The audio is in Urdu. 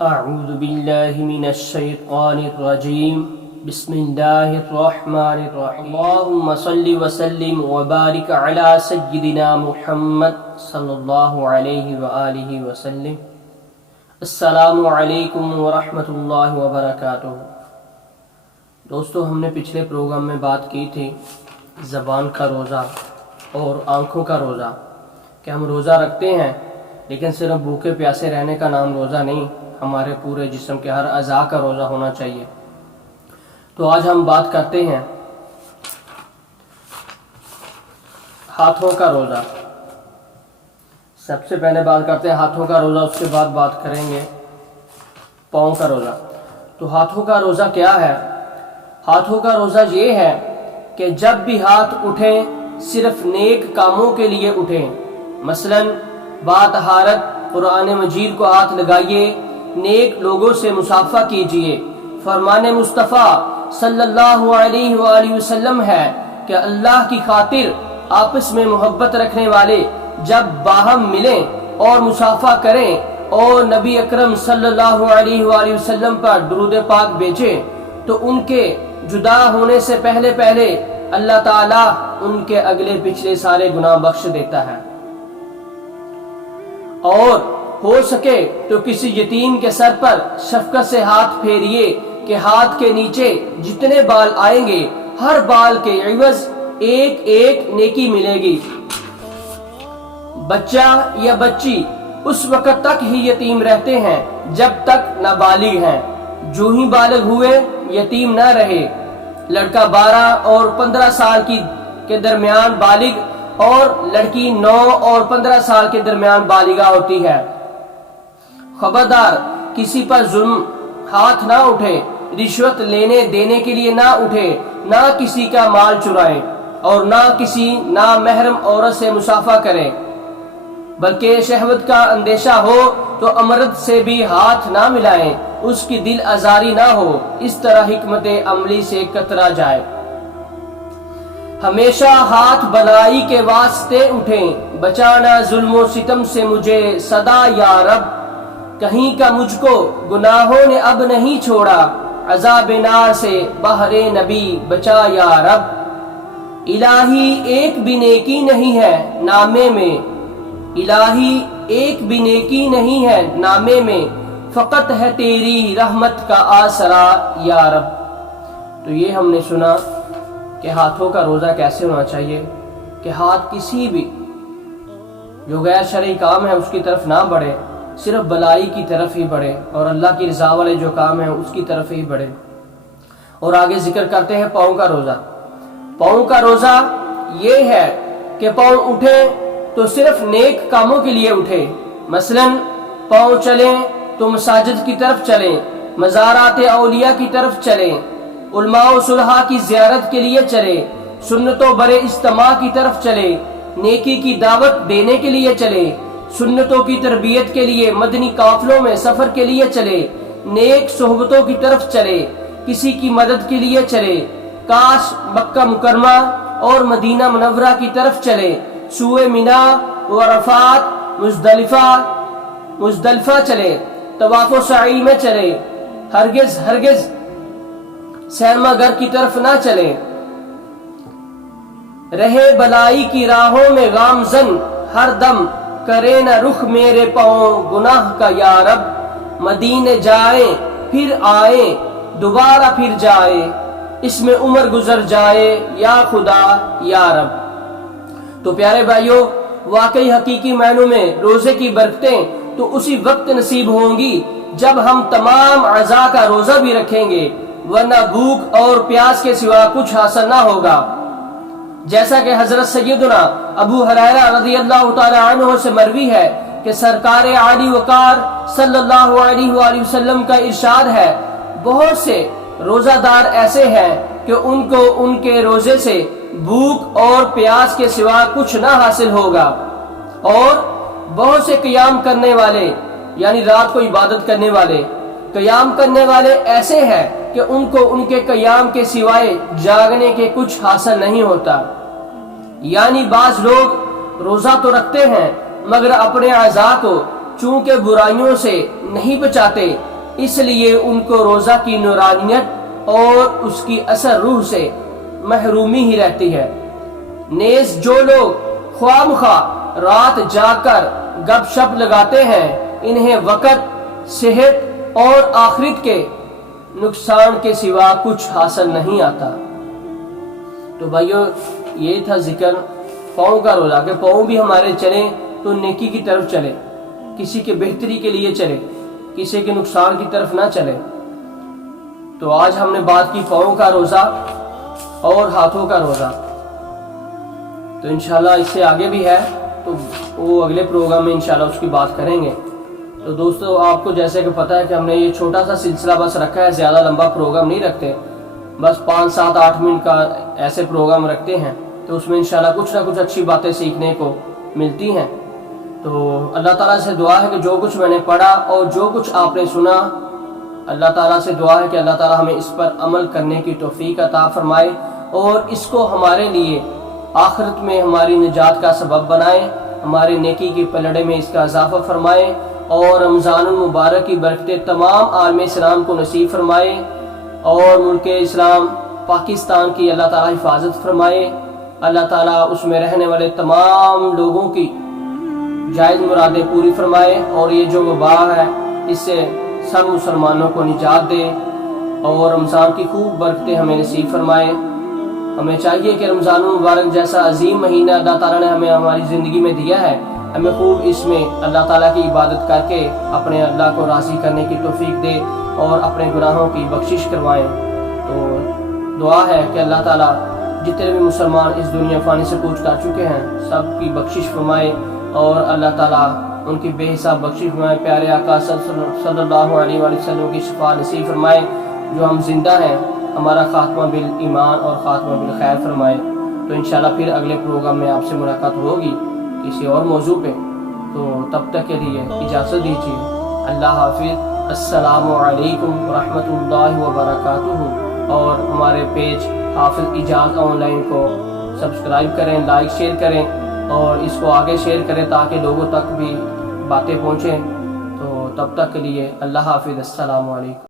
اعوذ باللہ من الشیطان الرجیم بسم اللہ الرحمن الرحیم اللہم صلی وسلم وبارک علی سیدنا محمد صلی اللہ علیہ وآلہ وسلم۔ السلام علیکم ورحمۃ اللہ وبرکاتہ۔ دوستو، ہم نے پچھلے پروگرام میں بات کی تھی زبان کا روزہ اور آنکھوں کا روزہ، کہ ہم روزہ رکھتے ہیں لیکن صرف بھوکے پیاسے رہنے کا نام روزہ نہیں، ہمارے پورے جسم کے ہر اعضاء کا روزہ ہونا چاہیے۔ تو آج ہم بات کرتے ہیں ہاتھوں کا روزہ۔ سب سے پہلے بات کرتے ہیں ہاتھوں کا روزہ، اس کے بعد بات کریں گے پاؤں کا روزہ۔ تو ہاتھوں کا روزہ کیا ہے؟ ہاتھوں کا روزہ یہ ہے کہ جب بھی ہاتھ اٹھیں صرف نیک کاموں کے لیے اٹھیں، مثلا باطہارت قرآن مجید کو ہاتھ لگائیے، نیک لوگوں سے مصافحہ کیجئے۔ فرمان مصطفیٰ صلی اللہ علیہ وآلہ وسلم ہے کہ اللہ کی خاطر آپس میں محبت رکھنے والے جب باہم ملیں اور مصافحہ کریں اور نبی اکرم صلی اللہ علیہ وآلہ وسلم پر درود پاک بھیجیں تو ان کے جدا ہونے سے پہلے اللہ تعالیٰ ان کے اگلے پچھلے سارے گناہ بخش دیتا ہے۔ اور ہو سکے تو کسی یتیم کے سر پر شفقت سے ہاتھ پھیریے کہ ہاتھ کے نیچے جتنے بال آئیں گے ہر بال کے عوض ایک ایک نیکی ملے گی۔ بچہ یا بچی اس وقت تک ہی یتیم رہتے ہیں جب تک نابالغ ہیں، جو ہی بالغ ہوئے یتیم نہ رہے۔ لڑکا 12 اور 15 سال کے درمیان بالغ اور لڑکی 9 اور 15 سال کے درمیان بالغہ ہوتی ہے۔ خبردار کسی پر ظلم ہاتھ نہ اٹھے، رشوت لینے دینے کے لیے نہ اٹھے، نہ کسی کا مال چرائیں اور نہ کسی نامحرم عورت سے مصافحہ کریں، بلکہ شہوت کا اندیشہ ہو تو امرد سے بھی ہاتھ نہ ملائیں، اس کی دل آزاری نہ ہو، اس طرح حکمت عملی سے کترا جائے۔ ہمیشہ ہاتھ بلائی کے واسطے اٹھیں، بچانا ظلم و ستم سے مجھے صدا یا رب، کہیں کا مجھ کو گناہوں نے اب نہیں چھوڑا، عذاب نار سے بہر نبی بچا یا رب۔ الہی ایک بھی نیکی نہیں ہے نامے میں، الہی ایک بھی نیکی نہیں ہے نامے میں، فقط ہے تیری رحمت کا آسرا یا رب۔ تو یہ ہم نے سنا کہ ہاتھوں کا روزہ کیسے ہونا چاہیے، کہ ہاتھ کسی بھی جو غیر شرعی کام ہے اس کی طرف نہ بڑھے، صرف بلائی کی طرف ہی بڑھے، اور اللہ کی رضا والے جو کام ہیں اس کی طرف ہی بڑھے۔ اور آگے ذکر کرتے ہیں پاؤں کا روزہ۔ پاؤں کا روزہ یہ ہے کہ پاؤں اٹھے تو صرف نیک کاموں کے لیے اٹھے، مثلا پاؤں چلیں تو مساجد کی طرف چلیں، مزارات اولیاء کی طرف چلیں، علماء و صلحاء کی زیارت کے لیے چلیں، سنت و بر اجتماع کی طرف چلیں، نیکی کی دعوت دینے کے لیے چلیں، سنتوں کی تربیت کے لیے مدنی قافلوں میں سفر کے لیے چلے، نیک صحبتوں کی طرف چلے، کسی کی مدد کے لیے چلے، کاش مکہ مکرمہ اور مدینہ منورہ کی طرف چلے، سوئے مینا و عرفات مزدلفہ چلے، طواف و سعی میں چلے، ہرگز سینما گھر کی طرف نہ چلے، رہے بلائی کی راہوں میں گامزن ہر دم، کرے نہ رخ میرے پاؤں گناہ کا یا رب، مدینے جائیں پھر آئیں دوبارہ پھر جائے، اس میں عمر گزر جائے یا خدا یا رب۔ تو پیارے بھائیوں، واقعی حقیقی معنوں میں روزے کی برکتیں تو اسی وقت نصیب ہوں گی جب ہم تمام اعضاء کا روزہ بھی رکھیں گے، ورنہ بھوک اور پیاس کے سوا کچھ حاصل نہ ہوگا۔ جیسا کہ حضرت سیدنا ابو ہریرہ رضی اللہ تعالی عنہ سے مروی ہے کہ سرکار عالی وقار صلی اللہ علیہ وآلہ وسلم کا ارشاد ہے، بہت سے روزہ دار ایسے ہیں کہ ان کو ان کے روزے سے بھوک اور پیاس کے سوا کچھ نہ حاصل ہوگا، اور بہت سے قیام کرنے والے یعنی رات کو عبادت کرنے والے، قیام کرنے والے ایسے ہیں کہ ان کو ان کے قیام کے سوائے جاگنے کے کچھ حاصل نہیں ہوتا۔ یعنی بعض لوگ روزہ تو رکھتے ہیں مگر اپنے اعضاء کو چونکہ برائیوں سے نہیں بچاتے اس لیے ان کو روزہ کی نورانیت اور اس کی اثر روح سے محرومی ہی رہتی ہے۔ نیز جو لوگ خواہ مخواہ رات جاگ کر گپ شپ لگاتے ہیں انہیں وقت، صحت اور آخرت کے نقصان کے سوا کچھ حاصل نہیں آتا۔ تو بھائیو یہ تھا ذکر پاؤں کا روزہ کہ پاؤں بھی ہمارے چلیں تو نیکی کی طرف چلے، کسی کے بہتری کے لیے چلے، کسی کے نقصان کی طرف نہ چلے۔ تو آج ہم نے بات کی پاؤں کا روزہ اور ہاتھوں کا روزہ، تو انشاءاللہ اس سے آگے بھی ہے تو وہ اگلے پروگرام میں انشاءاللہ اس کی بات کریں گے۔ تو دوستو آپ کو جیسے کہ پتہ ہے کہ ہم نے یہ چھوٹا سا سلسلہ بس رکھا ہے، زیادہ لمبا پروگرام نہیں رکھتے، بس 5 7 8 منٹ کا ایسے پروگرام رکھتے ہیں، تو اس میں انشاءاللہ کچھ نہ کچھ اچھی باتیں سیکھنے کو ملتی ہیں۔ تو اللہ تعالیٰ سے دعا ہے کہ جو کچھ میں نے پڑھا اور جو کچھ آپ نے سنا، اللہ تعالیٰ سے دعا ہے کہ اللہ تعالیٰ ہمیں اس پر عمل کرنے کی توفیق عطا فرمائے اور اس کو ہمارے لیے آخرت میں ہماری نجات کا سبب بنائے، ہمارے نیکی کے پلڑے میں اس کا اضافہ فرمائے اور رمضان المبارک کی برکتیں تمام عالم اسلام کو نصیب فرمائے اور ملک اسلام پاکستان کی اللہ تعالیٰ حفاظت فرمائے۔ اللہ تعالیٰ اس میں رہنے والے تمام لوگوں کی جائز مرادیں پوری فرمائے اور یہ جو وبا ہے اس سے سب مسلمانوں کو نجات دے اور رمضان کی خوب برکتیں ہمیں نصیب فرمائے۔ ہمیں چاہیے کہ رمضان المبارک جیسا عظیم مہینہ اللہ تعالیٰ نے ہمیں ہماری زندگی میں دیا ہے، ہمیں خوب اس میں اللہ تعالیٰ کی عبادت کر کے اپنے اللہ کو راضی کرنے کی توفیق دے اور اپنے گناہوں کی بخشش کروائیں۔ تو دعا ہے کہ اللہ تعالیٰ جتنے بھی مسلمان اس دنیا فانی سے کوچ کر چکے ہیں سب کی بخشش فرمائے اور اللہ تعالیٰ ان کی بے حساب بخشش فرمائے، پیارے آقا صلی اللہ علیہ وآلہ وسلم کی شفاعت نصیب فرمائے، جو ہم زندہ ہیں ہمارا خاتمہ بالایمان اور خاتمہ بالخیر فرمائے۔ تو انشاءاللہ پھر اگلے پروگرام میں آپ سے ملاقات ہوگی کسی اور موضوع پہ، تو تب تک کے لیے اجازت دیجیے، اللہ حافظ، السلام علیکم ورحمۃ اللہ وبرکاتہ۔ اور ہمارے پیج حافظ اجاز آن لائن کو سبسکرائب کریں، لائک شیئر کریں اور اس کو آگے شیئر کریں تاکہ لوگوں تک بھی باتیں پہنچیں۔ تو تب تک کے لیے اللہ حافظ، السلام علیکم۔